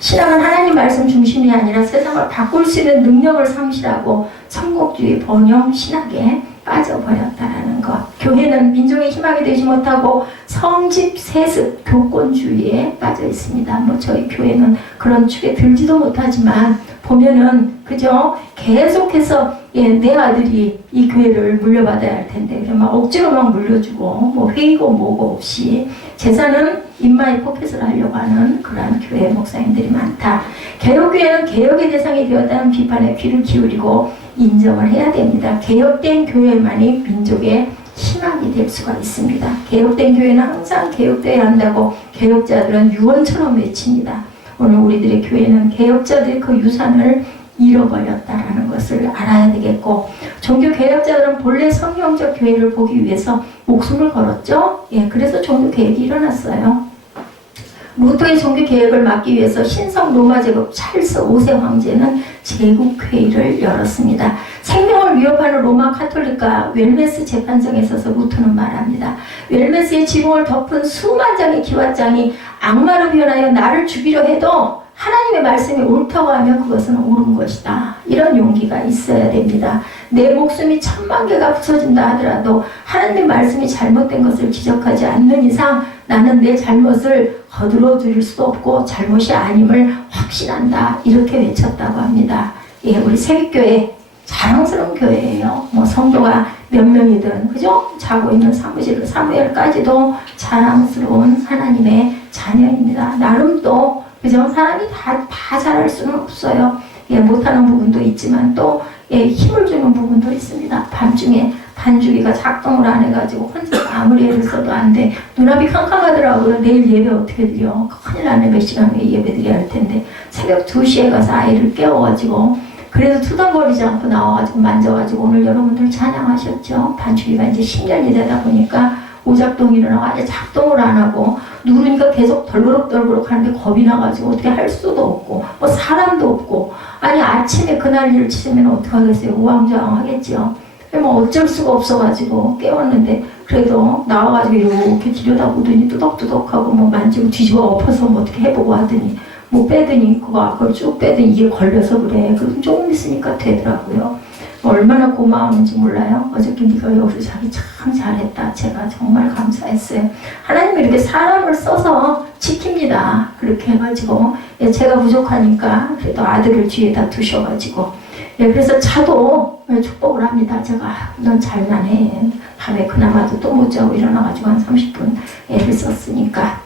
신앙은 하나님 말씀 중심이 아니라 세상을 바꿀 수 있는 능력을 상실하고 천국주의 번영 신학에 빠져버렸다라는 것. 교회는 민족의 희망이 되지 못하고 성직, 세습, 교권주의에 빠져 있습니다. 뭐 저희 교회는 그런 축에 들지도 못하지만 보면은 그죠? 계속해서 내 아들이 이 교회를 물려받아야 할 텐데 그러면 억지로 막 물려주고 뭐 회의고 뭐고 없이 재산은 인마이 포켓을 하려고 하는 그러한 교회 목사님들이 많다. 개혁교회는 개혁의 대상이 되었다는 비판에 귀를 기울이고 인정을 해야 됩니다. 개혁된 교회만이 민족의 희망이 될 수가 있습니다. 개혁된 교회는 항상 개혁되어야 한다고 개혁자들은 유언처럼 외칩니다. 오늘 우리들의 교회는 개혁자들의 그 유산을 잃어버렸다라는 것을 알아야 되겠고, 종교 개혁자들은 본래 성경적 교회를 보기 위해서 목숨을 걸었죠. 그래서 종교 개혁이 일어났어요. 루터의 종교 개혁을 막기 위해서 신성 로마 제국 찰스 5세 황제는 제국회의를 열었습니다. 생명을 위협하는 로마 카톨릭과 웰메스 재판정에 서서 루터는 말합니다. 웰메스의 지붕을 덮은 수만 장의 기왓장이 악마로 변하여 나를 죽이려 해도 하나님의 말씀이 옳다고 하면 그것은 옳은 것이다. 이런 용기가 있어야 됩니다. 내 목숨이 1000만 개가 부서진다 하더라도 하나님의 말씀이 잘못된 것을 지적하지 않는 이상 나는 내 잘못을 거들어 줄 수도 없고 잘못이 아님을 확신한다. 이렇게 외쳤다고 합니다. 우리 새빛교회 자랑스러운 교회예요. 뭐 성도가 몇 명이든 그죠? 자고 있는 사무실 사무엘까지도 자랑스러운 하나님의 자녀입니다. 나름 또 그죠? 사람이 다 잘할 수는 없어요. 못하는 부분도 있지만 또 힘을 주는 부분도 있습니다. 밤중에 반주기가 작동을 안 해가지고 혼자 아무리 애를 써도 안 돼. 눈앞이 캄캄하더라고요. 내일 예배 어떻게 드려? 큰일 나네. 몇 시간 후에 예배 드려야 할 텐데 새벽 2시에 가서 아이를 깨워가지고 그래도 투덜거리지 않고 나와가지고 만져가지고 오늘 여러분들 찬양하셨죠? 반주기가 이제 10년이 되다 보니까 오작동이 일어나고 아예 작동을 안 하고 누르니까 계속 덜그럭덜그럭 하는데 겁이 나가지고 어떻게 할 수도 없고 뭐 사람도 없고 아니 아침에 그날 일을 치면 어떡하겠어요. 우왕좌왕 하겠죠. 뭐 어쩔 수가 없어가지고 깨웠는데 그래도 나와가지고 이렇게 들여다보더니 뚜덕뚜덕하고 뭐 만지고 뒤집어 엎어서 뭐 어떻게 해보고 하더니 뭐 빼더니 그걸 쭉 빼더니 이게 걸려서 그래. 그럼 조금 있으니까 되더라고요. 얼마나 고마웠는지 몰라요. 어저께 네가 여기서 자기 참 잘했다. 제가 정말 감사했어요. 하나님이 이렇게 사람을 써서 지킵니다. 그렇게 해가지고 제가 부족하니까 그래도 아들을 뒤에다 두셔가지고 그래서 차도 축복을 합니다. 제가 넌 잘만 해. 밤에 그나마도 또 못 자고 일어나가지고 한 30분 애를 썼으니까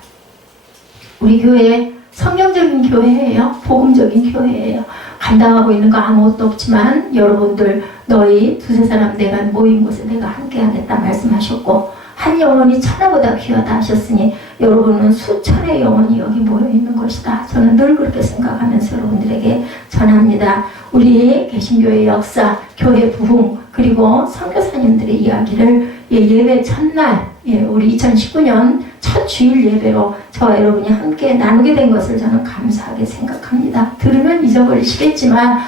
우리 교회 성경적인 교회예요. 복음적인 교회예요. 감당하고 있는 거 아무것도 없지만 여러분들 너희 두세 사람 내가 모인 곳에 내가 함께 하겠다 말씀하셨고 한 영혼이 천하보다 귀하다 하셨으니 여러분은 수천의 영혼이 여기 모여있는 것이다. 저는 늘 그렇게 생각하면서 여러분들에게 전합니다. 우리 개신교의 역사, 교회 부흥 그리고 선교사님들의 이야기를 예배 첫날 우리 2019년 첫 주일 예배로 저와 여러분이 함께 나누게 된 것을 저는 감사하게 생각합니다. 들으면 잊어버리시겠지만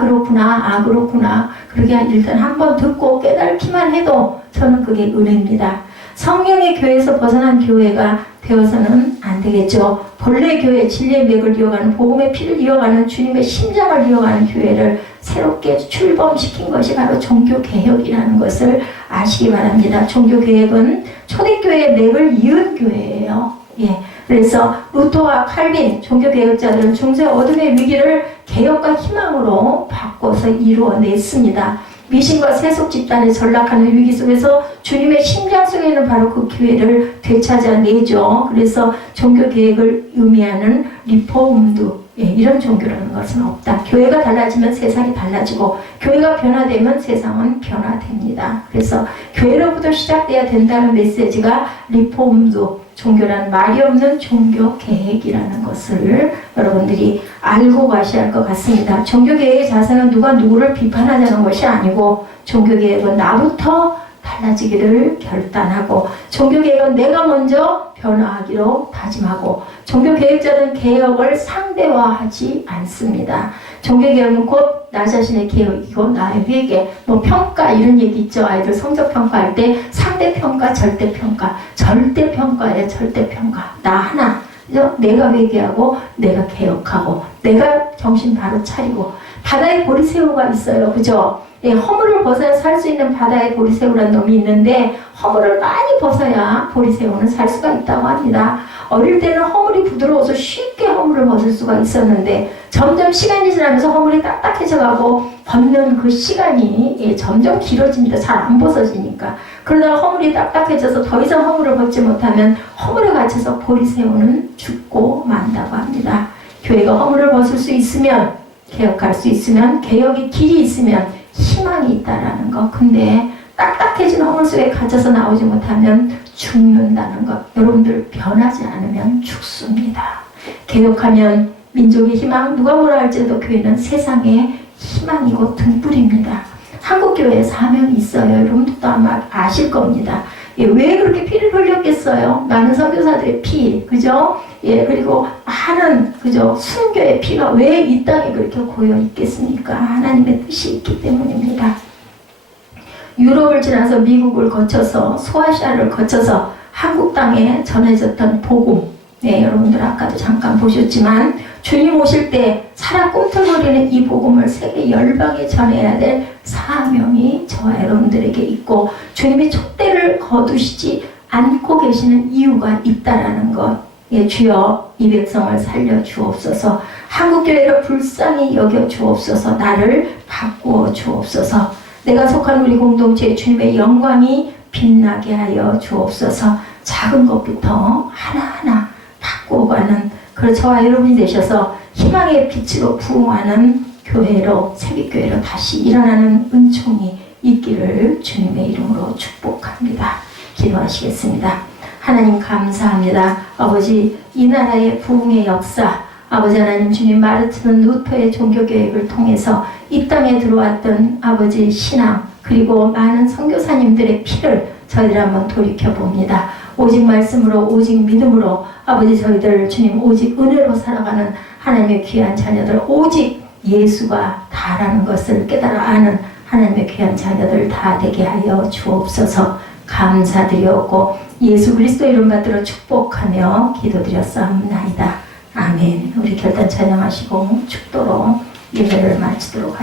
그렇구나 그렇구나 그러게 일단 한번 듣고 깨닫기만 해도 저는 그게 은혜입니다. 성령의 교회에서 벗어난 교회가 되어서는 안 되겠죠. 본래 교회 진리의 맥을 이어가는 복음의 피를 이어가는 주님의 심장을 이어가는 교회를 새롭게 출범시킨 것이 바로 종교개혁이라는 것을 아시기 바랍니다. 종교개혁은 초대교회의 맥을 이은 교회예요. 그래서 루터와 칼빈 종교개혁자들은 중세 어둠의 위기를 개혁과 희망으로 바꿔서 이루어냈습니다. 미신과 세속 집단에 전락하는 위기 속에서 주님의 심장 속에는 바로 그 기회를 되찾아내죠. 그래서 종교개혁을 의미하는 리포움도 이런 종교라는 것은 없다. 교회가 달라지면 세상이 달라지고 교회가 변화되면 세상은 변화됩니다. 그래서 교회로부터 시작돼야 된다는 메시지가 리포움도 종교란 말이 없는 종교 계획이라는 것을 여러분들이 알고 가셔야 할 것 같습니다. 종교 계획의 자세는 누가 누구를 비판하자는 것이 아니고 종교 계획은 나부터 달라지기를 결단하고 종교 계획은 내가 먼저 변화하기로 다짐하고 종교 계획자는 개혁을 상대화하지 않습니다. 종교 개혁은 곧 나 자신의 개혁이고 나의 회개, 평가 이런 얘기 있죠. 아이들 성적 평가할 때 상대평가, 절대평가, 절대평가에 절대평가. 나 하나, 내가 회개하고 내가 개혁하고 내가 정신 바로 차리고 바다에 보리새우가 있어요. 그죠? 허물을 벗어야 살 수 있는 바다에 보리새우라는 놈이 있는데 허물을 많이 벗어야 보리새우는 살 수가 있다고 합니다. 어릴 때는 허물이 부드러워서 쉽게 허물을 벗을 수가 있었는데 점점 시간이 지나면서 허물이 딱딱해져가고 벗는 그 시간이 점점 길어집니다. 잘 안 벗어지니까. 그러다가 허물이 딱딱해져서 더 이상 허물을 벗지 못하면 허물에 갇혀서 보리새우는 죽고 만다고 합니다. 교회가 허물을 벗을 수 있으면 개혁할 수 있으면 개혁의 길이 있으면 희망이 있다라는 것. 근데 딱딱해진 허물 속에 갇혀서 나오지 못하면 죽는다는 것. 여러분들 변하지 않으면 죽습니다. 개혁하면 민족의 희망, 누가 뭐라 할지라도 교회는 세상의 희망이고 등불입니다. 한국교회에 사명이 있어요. 여러분들도 아마 아실 겁니다. 왜 그렇게 피를 흘렸겠어요? 많은 선교사들의 피, 그죠? 그리고 많은, 그죠? 순교의 피가 왜 이 땅에 그렇게 고여 있겠습니까? 하나님의 뜻이 있기 때문입니다. 유럽을 지나서 미국을 거쳐서 소아시아를 거쳐서 한국 땅에 전해졌던 복음. 여러분들 아까도 잠깐 보셨지만 주님 오실 때 살아 꿈틀거리는 이 복음을 세계 열방에 전해야 될 사명이 저와 여러분들에게 있고 주님이 촛대를 거두시지 않고 계시는 이유가 있다라는 것. 주여 이 백성을 살려 주옵소서. 한국교회를 불쌍히 여겨 주옵소서. 나를 바꾸어 주옵소서. 내가 속한 우리 공동체에 주님의 영광이 빛나게 하여 주옵소서. 작은 것부터 하나하나 바꾸어가는 그런 저와 여러분이 되셔서 희망의 빛으로 부흥하는 교회로, 세계교회로 다시 일어나는 은총이 있기를 주님의 이름으로 축복합니다. 기도하시겠습니다. 하나님 감사합니다. 아버지, 이 나라의 부흥의 역사, 아버지 하나님 주님 마르틴 루터의 종교개혁을 통해서 이 땅에 들어왔던 아버지 신앙 그리고 많은 선교사님들의 피를 저희들 한번 돌이켜봅니다. 오직 말씀으로 오직 믿음으로 아버지 저희들 주님 오직 은혜로 살아가는 하나님의 귀한 자녀들 오직 예수가 다라는 것을 깨달아 아는 하나님의 귀한 자녀들 다 되게 하여 주옵소서. 감사드리옵고 예수 그리스도 이름 받들어 축복하며 기도드렸사옵나이다. 아멘. 우리 결단 찬양하시고 축도로 예배를 마치도록 하겠습니다.